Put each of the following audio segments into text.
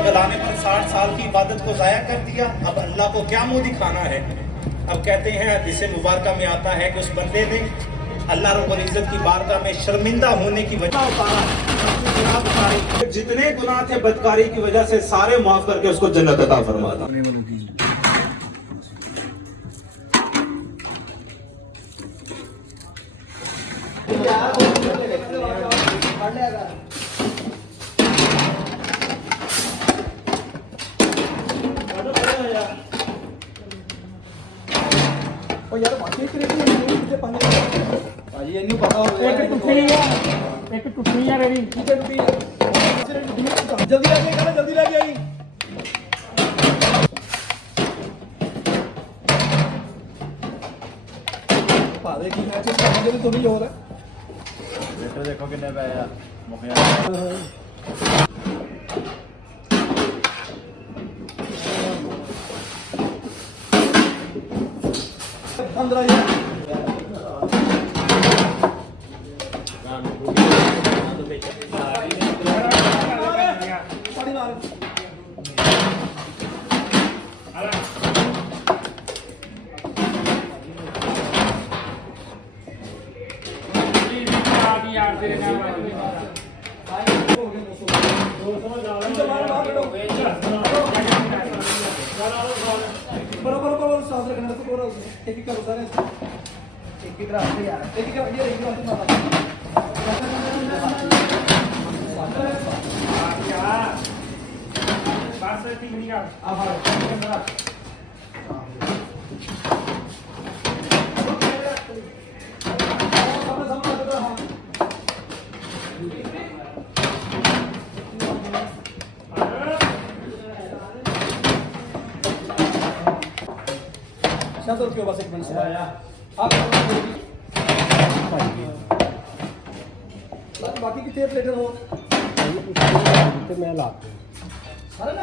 गलाने पर 60 साल की इबादत को जाया कर दिया। अब अल्लाह को क्या मुंह दिखाना है। अब कहते हैं हदीस मुबारका में आता है कि उस बंदे ने अल्लाह रब्बुल इज्जत की बारगाह में शर्मिंदा होने की वजह जितने गुनाह थे बदकारी की वजह से सारे माफ करके उसको जन्नत अता फरमा दी। यार बाकी मुझे भाजी इन्हें पता हो एक टुटी है मेरी टुटी जल्दी लेके आना जल्दी लेके आई पादे की मैच समझ तो नहीं हो रहा बेटा देखो कितने पे आया मुखिया 15,000 बरोबर साथ रखना तो पूरा एक ही करो सारे एक ही तरह से यार एक ही कर ये एक ही बात माता बस ठीक नहीं का आभार शायद के पास एक मिनट से आया आप बाकी कितने प्लेटर हो तो मैं लाता हूं सारे ना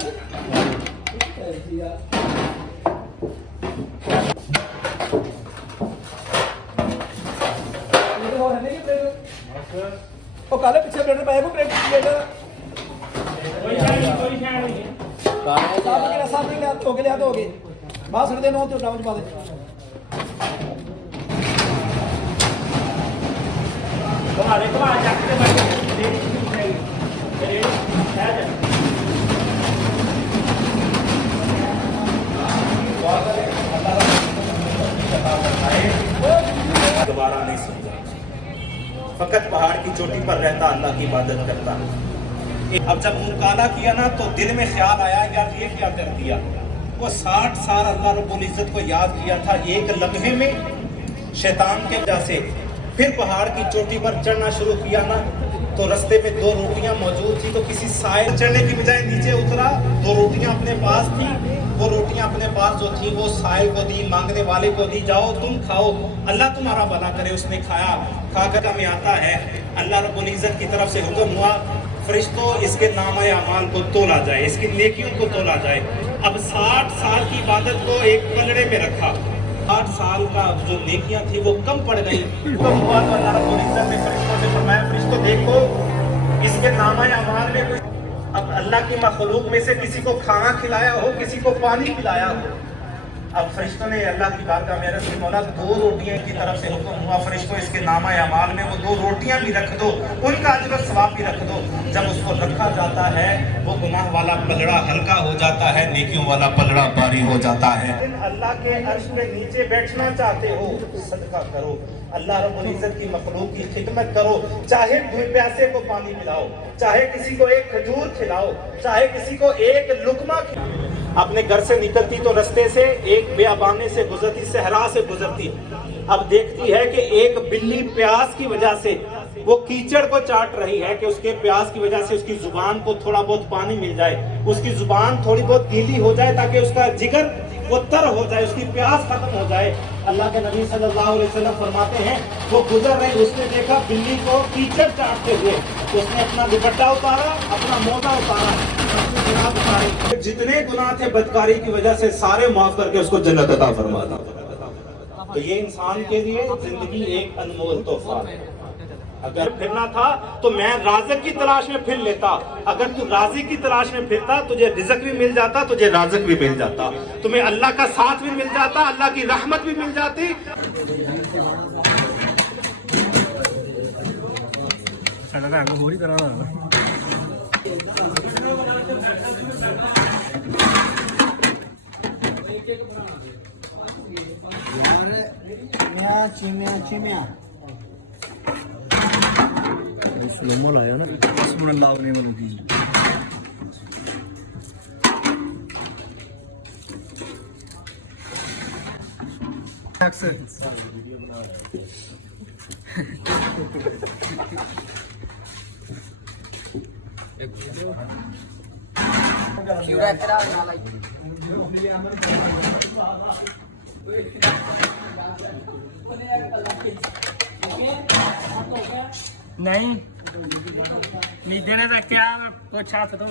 प्लेटर हो है नहीं प्लेटर ओ काले पीछे प्लेटर पाए को प्लेटर कोई नहीं साहब के लिए हो गए हो गए बाहर सड़ देना तो डाउन पा दे तुम्हारे को आ जाते हैं दोबारा नहीं समझा फकत पहाड़ की चोटी पर रहता अल्लाह की इबादत करता। अब जब मुंह काला किया ना तो दिल में ख्याल आया यार ये क्या कर दिया। वो 60 साल अल्लाह रब्बुल इज्जत को याद किया था एक लम्हे में शैतान के वजह से। फिर पहाड़ की चोटी पर चढ़ना शुरू किया ना तो रास्ते में 2 रोटियां मौजूद थी तो किसी साए चढ़ने की बजाय नीचे उतरा। 2 रोटियां अपने पास थी वो रोटियां अपने पास जो थी वो साए को दी मांगने वाले को दी जाओ तुम खाओ अल्लाह तुम्हारा भला करे। उसने खाया खाकर में आता है अल्लाह रब्बुल इज्जत की तरफ से हुक्म हुआ फरिश्तों इसके नामा अमाल को तोला जाए इसकी नेकियों को तोला जाए। अब 60 साल की इबादत को एक पलड़े में रखा 60 साल का जो नेकियां थी वो कम पड़ गई। तो हुआ तो अल्लाह रब्बुल इज्जत ने फरिश्तों से फरमाया फरिश्तों देखो इसके नामा अमाल में कोई अब अल्लाह की मखलूक में से किसी को खाना खिलाया हो किसी को पानी पिलाया हो। अब फरिश्तों ने अल्लाह की बारगाह में अर्ज़ की मौला 2 रोटियां की तरफ से हुक्म हुआ फरिश्तों इसके नामा अमाल में वो 2 रोटियां भी रख दो उनका अजर और सवाब भी रख दो। जब उसको रखा जाता है वो गुनाह वाला पलड़ा हल्का हो जाता है नेकियों वाला पलड़ा भारी हो जाता है। अल्लाह के अर्श के नीचे बैठना चाहते हो सदका करो अल्लाह रब्बुल इज्जत की मखलूक की खिदमत करो चाहे 2 प्यासे को पानी पिलाओ चाहे किसी को एक खजूर खिलाओ चाहे किसी को एक लुकमा खिलाओ। अपने घर से निकलती तो रास्ते से एक बेअबाने से गुजरती सहरा से गुजरती। अब देखती है कि एक बिल्ली प्यास की वजह से वो कीचड़ को चाट रही है कि उसके प्यास की वजह से उसकी जुबान को थोड़ा बहुत पानी मिल जाए उसकी जुबान थोड़ी बहुत गीली हो जाए ताकि उसका जिगर वो तर हो जाए उसकी प्यास खत्म हो जाए। अल्लाह के नबी सल्लल्लाहु अलैहि वसल्लम फरमाते हैं वो गुजर रही उसने देखा बिल्ली को कीचड़ चाटते हुए उसने अपना दुपट्टा उतारा अपना मोजा उतारा जितने गुनाह थे बदकारी की वजह से सारे माफ करके उसको जन्नत अता फरमा दी। तो ये इंसान के लिए जिंदगी एक अनमोल तोहफा है। अगर फिरना था तो मैं राज़िक की तलाश में फिर लेता। अगर तू राज़ी की तलाश में फिरता, तुझे रिज़्क भी मिल जाता, तुझे राज़िक भी मिल जाता, तुम्हें अल्लाह का साथ भी मिल जाता, अल्लाह की रहमत भी मिल जाती। साडा रंग होरी तरह दा चिमिया स्लोमो लाया ना सुन लाओ ने मनु की अक्सर क्यूरा करा वाला नहीं नीचे ने तो क्या कुछ हाथ तो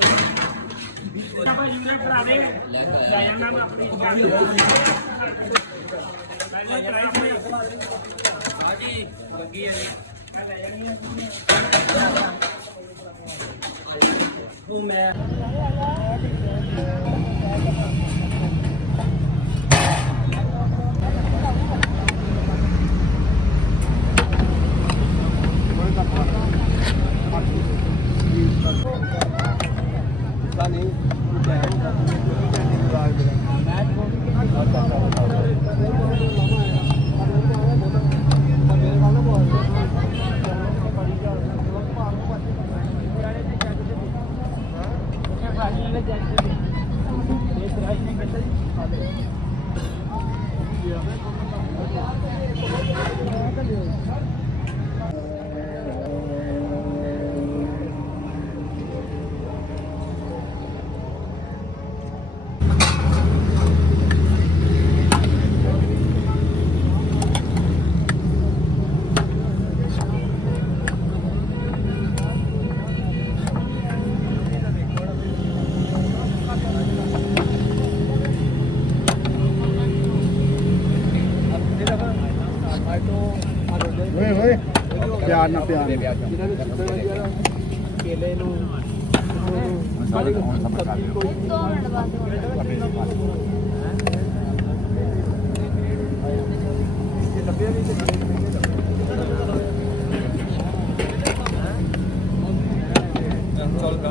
प्यार ना प्यार केले नु 2 मिनट बाद